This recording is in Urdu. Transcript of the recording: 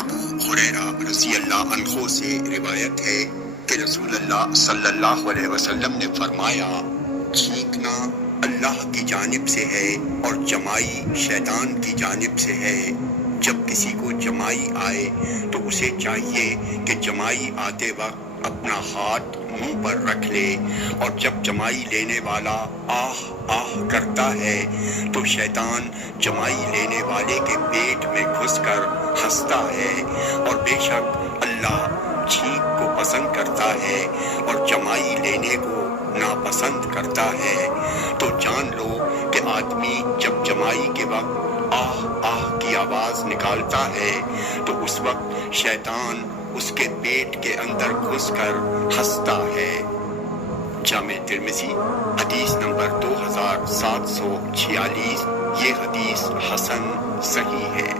ابو ہریرہ رضی اللہ عنہ سے روایت ہے کہ رسول اللہ صلی اللہ علیہ وسلم نے فرمایا، چھینکنا اللہ کی جانب سے ہے اور جمائی شیطان کی جانب سے ہے۔ جب کسی کو جمائی آئے تو اسے چاہیے کہ جمائی آتے وقت اپنا ہاتھ منہ پر رکھ لے، اور جب جمائی لینے والا آہ آہ کرتا ہے تو شیطان جمائی لینے والے کے پیٹ میں گھس کر ہنستا ہے، اور بے شک اللہ چھینک کو پسند کرتا ہے اور جمائی لینے کو ناپسند کرتا ہے۔ تو جان لو کہ آدمی جب جمائی کے وقت آہ آہ کی آواز نکالتا ہے تو اس وقت شیطان اس کے پیٹ کے اندر گھس کر ہنستا ہے۔ جامع ترمذی حدیث نمبر 2746، یہ حدیث حسن صحیح ہے۔